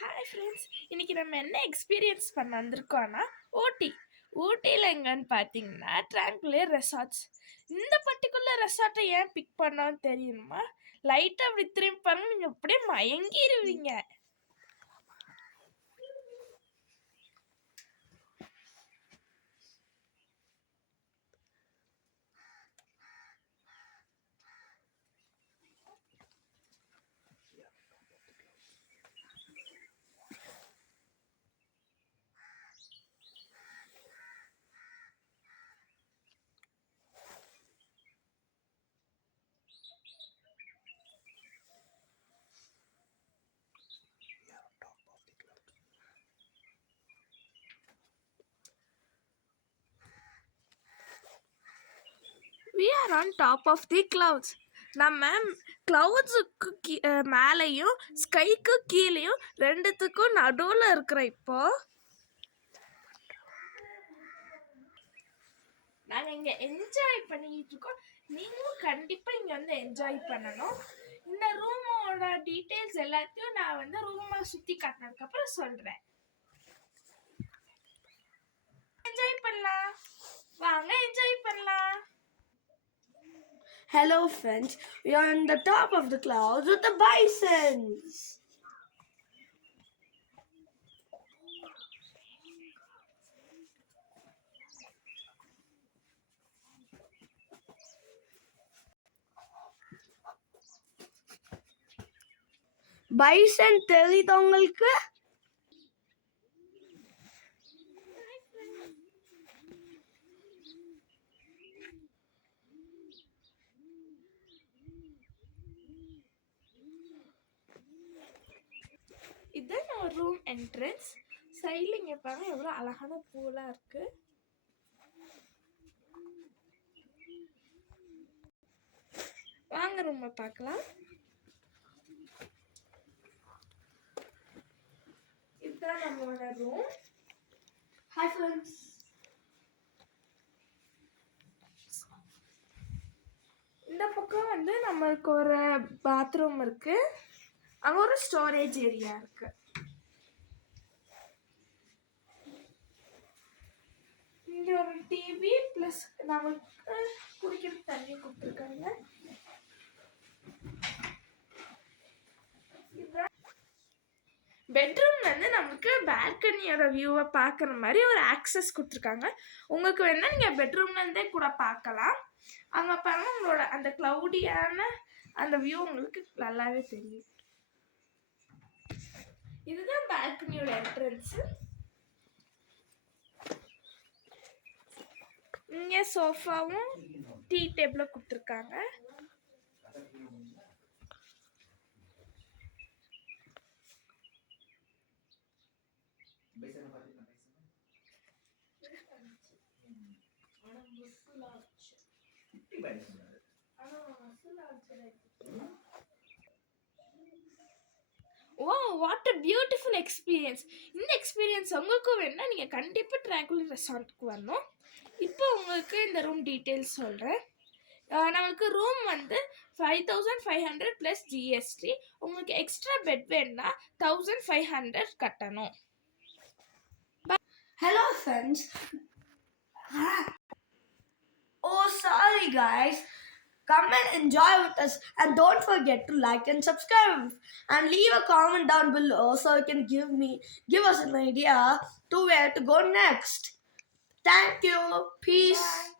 Hi friends, இன்னைக்கு நம்ம என்ன எக்ஸ்பீரியன்ஸ் பண்ண வந்திருக்கோம்னா ஊட்டியில் எங்கன்னு பார்த்தீங்கன்னா ட்ராங்குலர் ரெசார்ட்ஸ். இந்த பர்டிகுலர் ரெசார்ட்டை ஏன் பிக் பண்ணோன்னு தெரியுமா? லைட்டாக அப்படி திரும்பி பாருங்க, நீங்கள் அப்படியே மயங்கிடுவீங்க. We are on top of the clouds. நம்ம கிளவுட்ஸுக்கு மேலேயும் ஸ்கைக்கு கீழேயும் ரெண்டுத்துக்கும் நடுவில் இருக்கிற இப்போ நாங்கள் இங்கே என்ஜாய் பண்ணிக்கிட்டு இருக்கோம். நீங்களும் கண்டிப்பாக இங்கே வந்து என்ஜாய் பண்ணணும். இந்த ரூமோட டீட்டெயில்ஸ் எல்லாத்தையும் நான் வந்து ரூமை சுற்றி காட்டினதுக்கப்புறம் சொல்கிறேன். என்ஜாய் பண்ணலாம், வாங்க என்ஜாய் பண்ணலாம். Hello friends, we are on the top of the clouds with the bisons. Bison தெரியுதா உங்களுக்கு? இதுதான் நம்ம ரூம் என்ட்ரன்ஸ். சைடில் இங்கே பாருங்க எவ்வளோ அழகான பூலாம் இருக்கு. வாங்க ரூமை பார்க்கலாம். இதுதான் நம்மளோட ரூம். Hi friends. இந்த பக்கம் வந்து நம்மளுக்கு ஒரு பாத்ரூம் இருக்கு, அங்கே ஒரு ஸ்டோரேஜ் ஏரியா இருக்கு. இங்கே ஒரு டிவி ப்ளஸ் நமக்கு குடிக்கிற தண்ணி கொடுத்துருக்காங்க. பெட்ரூம்ல இருந்து நமக்கு பால்கனியோட வியூவை பார்க்குற மாதிரி ஒரு ஆக்சஸ் கொடுத்துருக்காங்க. உங்களுக்கு வேணா நீங்கள் பெட்ரூம்ல இருந்தே கூட பார்க்கலாம். அங்கே பாருங்க, உங்களோட அந்த க்ளவுடியான அந்த வியூ உங்களுக்கு நல்லாவே தெரியும். இதுதான் பால்கனியோட என்ட்ரன்ஸ். இங்கே சோஃபாவும் டீ டேபிளும் கொடுத்துருக்காங்க. Wow, what a beautiful experience. இந்த எக்ஸ்பீரியன்ஸ் உங்களுக்கும் வேணும்னா நீங்கள் கண்டிப்பாக ட்ராங்குலர் ரெசார்ட்டுக்கு வரணும். இப்போ உங்களுக்கு இந்த ரூம் டீட்டெயில்ஸ் சொல்கிறேன். நம்மளுக்கு ரூம் வந்து 5500 ப்ளஸ் ஜிஎஸ்டி. உங்களுக்கு எக்ஸ்ட்ரா பெட் வேணும்னா 1500 கட்டணும். Hello friends. Oh sorry guys. Come and enjoy with us and don't forget to like and subscribe and leave a comment down below so you can give us an idea to where to go next. Thank you. Peace. Bye.